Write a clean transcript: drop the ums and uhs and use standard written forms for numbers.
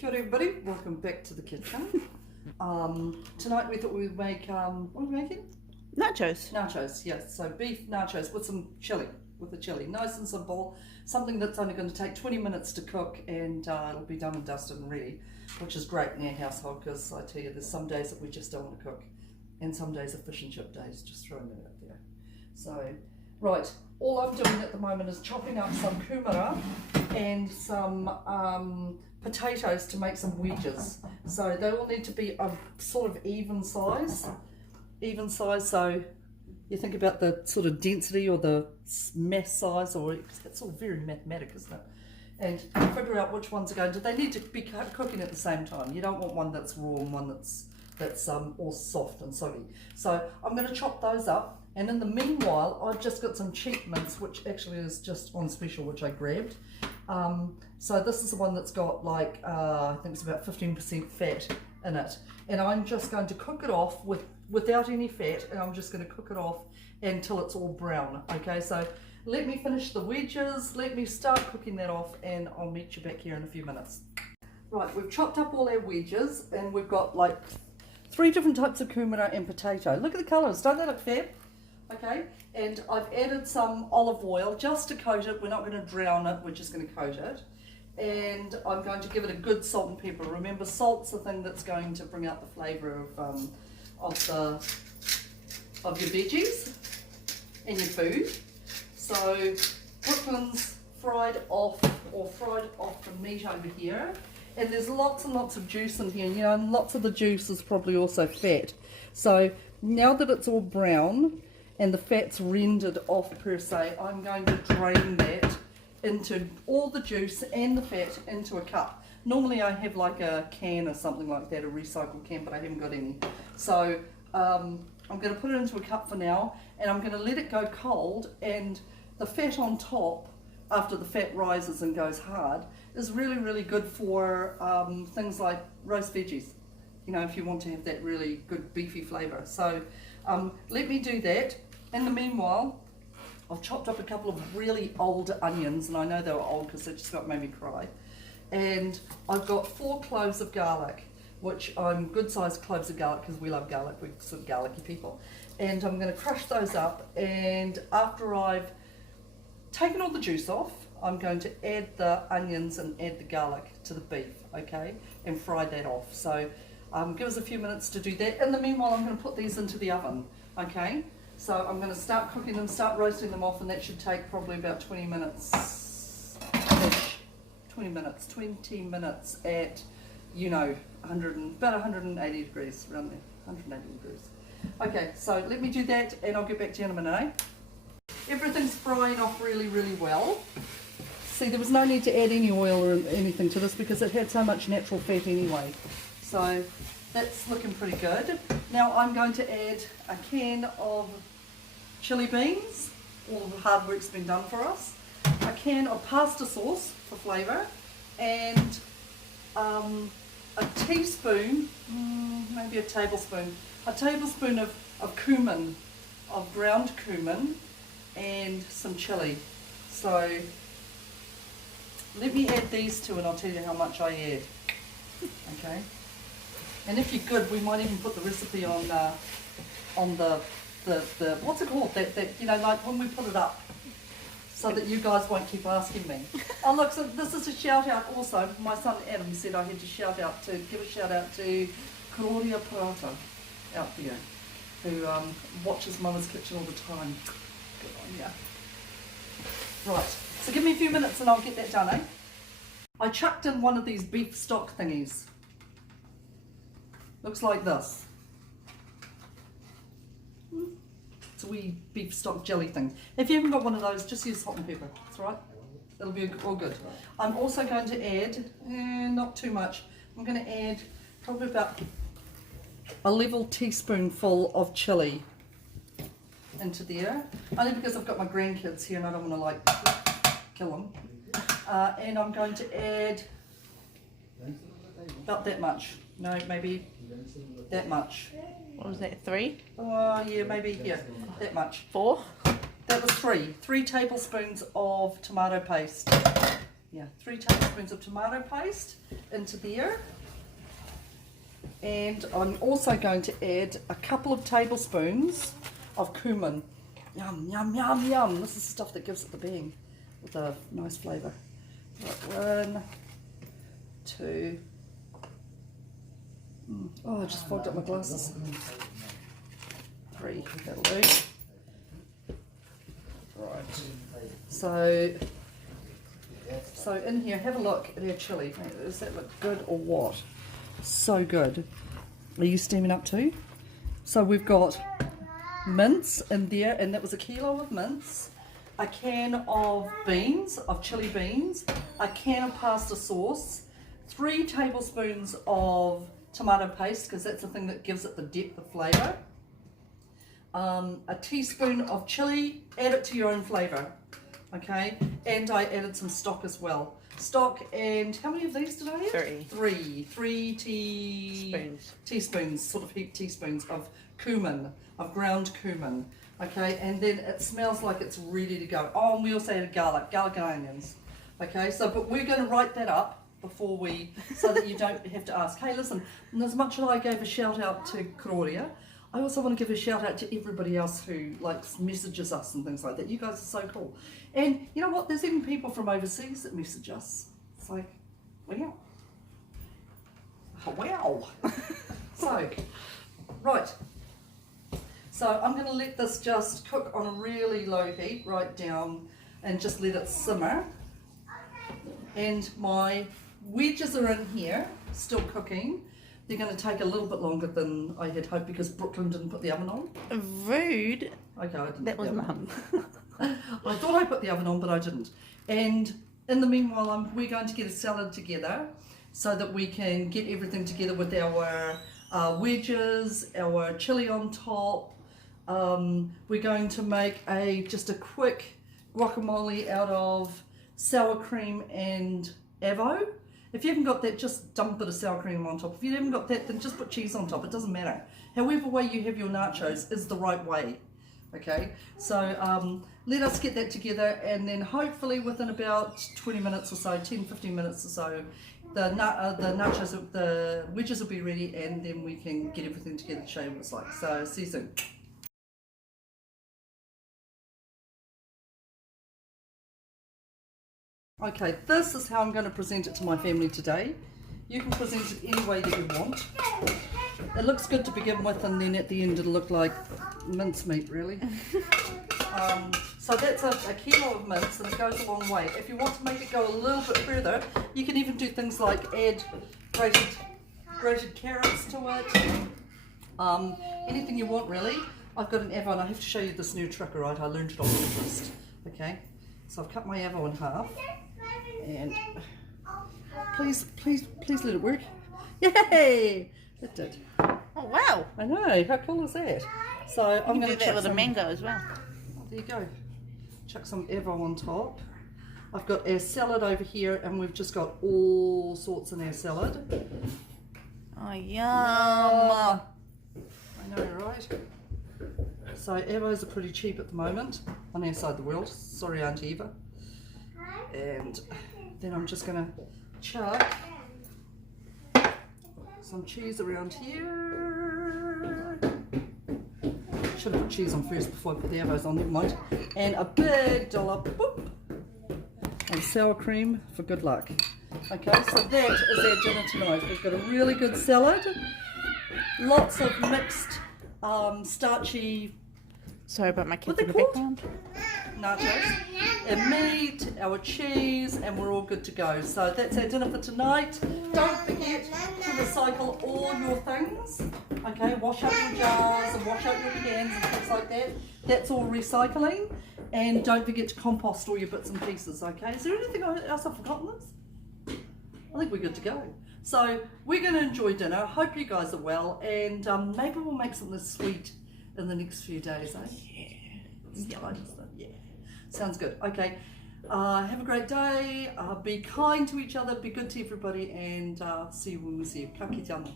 Kia ora everybody, welcome back to the kitchen. Tonight we thought we would make, what are we making? Nachos. Nachos, yes. So beef nachos with some chili, with the chili. Nice and simple. Something that's only going to take 20 minutes to cook and it'll be done and dusted and ready, which is great in our household because I tell you there's some days that we just don't want to cook and some days are fish and chip days, just throwing that out there. So, right, all I'm doing at the moment is chopping up some kumara and some potatoes to make some wedges. So they all need to be a sort of even size, so you think about the sort of density or the mass size, or it's all very mathematic, isn't it? And figure out which ones are going to, they need to be cooking at the same time. You don't want one that's raw and one that's all soft and soggy. So I'm going to chop those up, and in the meanwhile I've just got some cheap mince, which actually is just on special, which I grabbed. So this is the one that's got like I think it's about 15% fat in it, and I'm just going to cook it off without any fat, and I'm just going to cook it off until it's all brown. Okay, so let me finish the wedges, let me start cooking that off, and I'll meet you back here in a few minutes. Right, we've chopped up all our wedges and we've got like 3 different types of kumara and potato. Look at the colours, don't they look fab? Okay, and I've added some olive oil just to coat it. We're not going to drown it, we're just going to coat it. And I'm going to give it a good salt and pepper. Remember, salt's the thing that's going to bring out the flavour of your veggies and your food. So Brooklyn's fried off the meat over here. And there's lots and lots of juice in here, you know, and lots of the juice is probably also fat. So now that it's all brown and the fat's rendered off per se, I'm going to drain that into all the juice and the fat into a cup. Normally I have like a can or something like that, a recycled can, but I haven't got any. So I'm going to put it into a cup for now, and I'm going to let it go cold, and the fat on top, after the fat rises and goes hard, is really, really good for things like roast veggies, you know, if you want to have that really good beefy flavour. So let me do that. In the meanwhile, I've chopped up a couple of really old onions, and I know they were old because they just made me cry. And I've got 4 cloves of garlic, which I'm good sized cloves of garlic because we love garlic, we're sort of garlicky people. And I'm going to crush those up, and after I've taken all the juice off, I'm going to add the onions and add the garlic to the beef, okay, and fry that off. So give us a few minutes to do that. In the meanwhile, I'm going to put these into the oven, okay. So I'm going to start cooking them, start roasting them off, and that should take probably about 20 minutes at, you know, about 180 degrees, around there, 180 degrees. Okay, so let me do that and I'll get back to you in a minute, eh? Everything's frying off really, really well. See, there was no need to add any oil or anything to this because it had so much natural fat anyway. So that's looking pretty good. Now I'm going to add a can of chili beans. All the hard work's been done for us. A can of pasta sauce for flavour, and a teaspoon, maybe a tablespoon of cummin, of ground cummin, and some chili. So let me add these two and I'll tell you how much I add. Okay. And if you're good, we might even put the recipe on the what's it called? That you know, like when we put it up, so that you guys won't keep asking me. Oh look, so this is a shout out also. My son Adam said I had to give a shout out to Claudia Parata out there, who watches Mama's Kitchen all the time. Good on ya. Right, so give me a few minutes and I'll get that done, eh? I chucked in one of these beef stock thingies. Looks like this. It's a wee beef stock jelly thing. If you haven't got one of those, just use salt and pepper. That's right. It'll be all good. I'm also going to add, not too much, I'm going to add probably about a level teaspoonful of chili into there. Only because I've got my grandkids here and I don't want to like kill them. And I'm going to add about that much. No, maybe that much. What was that, 3? Oh, yeah, maybe, yeah, that much. 4? That was 3 tablespoons of tomato paste. 3 tablespoons of tomato paste into there. And I'm also going to add a couple of tablespoons of cumin. Yum, yum, yum, yum. This is the stuff that gives it the bang with a nice flavour. Right, 1, 2. Oh, I just fogged up my glasses. 3, that'll do. Right. So in here, have a look at our chilli. Does that look good or what? So good. Are you steaming up too? So we've got mince in there, and that was 1 kilo of mince, a can of beans, of chili beans, a can of pasta sauce, 3 tablespoons of tomato paste, because that's the thing that gives it the depth of flavour, a teaspoon of chili, add it to your own flavour, okay, and I added some stock as well. Stock, and how many of these did I add? 3. 3 teaspoons, sort of heaped teaspoons of cumin, of ground cumin, okay, and then it smells like it's ready to go. Oh, and we also added garlic and onions, okay, so but we're going to write that up before we, so that you don't have to ask. Hey, listen, and as much as I gave a shout out to Claudia, I also want to give a shout out to everybody else who messages us and things like that. You guys are so cool. And you know what? There's even people from overseas that message us. It's like, wow. Wow. So, right. So I'm going to let this just cook on a really low heat, right down, and just let it simmer. And my wedges are in here, still cooking. They're going to take a little bit longer than I had hoped because Brooklyn didn't put the oven on. Rude. Okay, I didn't. That was Mum. I thought I put the oven on, but I didn't. And in the meanwhile, we're going to get a salad together so that we can get everything together with our wedges, our chili on top. We're going to make just a quick guacamole out of sour cream and avo. If you haven't got that, just dump a bit of sour cream on top. If you haven't got that, then just put cheese on top. It doesn't matter. However way you have your nachos is the right way. Okay, so let us get that together, and then hopefully within about 20 minutes or so, 10-15 minutes or so, the nachos, the wedges will be ready, and then we can get everything together to show you what it's like. So see you soon. Okay, this is how I'm going to present it to my family today. You can present it any way that you want. It looks good to begin with, and then at the end it'll look like mincemeat, really. So that's a kilo of mince, and it goes a long way. If you want to make it go a little bit further, you can even do things like add grated carrots to it. Anything you want, really. I've got an avo, and I have to show you this new trick, alright? I learned it on Pinterest. Okay, so I've cut my avo in half. And please let it work. Yay! It did. Oh wow! I know. How cool is that? So I'm going to do that with a mango as well. Oh, there you go. Chuck some avo on top. I've got our salad over here, and we've just got all sorts in our salad. Oh yum! I know, right? So avos are pretty cheap at the moment on our side of the world. Sorry, Auntie Eva. And then I'm just going to chuck some cheese around here. Should have put cheese on first before I put the avos on, never mind. And a big dollop of sour cream for good luck. Okay, so that is our dinner tonight. We've got a really good salad, lots of mixed starchy, sorry about my kids what in the they called? background. Nachos, and meat, our cheese, and we're all good to go. So that's our dinner for tonight. Don't forget to recycle all your things. Okay, wash up your jars and wash up your cans and things like that. That's all recycling. And don't forget to compost all your bits and pieces. Okay, is there anything else I've forgotten this? I think we're good to go. So we're going to enjoy dinner. Hope you guys are well, and maybe we'll make something sweet in the next few days, eh? Yeah. Yeah. Sounds good. Okay. Have a great day. Be kind to each other. Be good to everybody, and see you when we see you. Ka kite ana.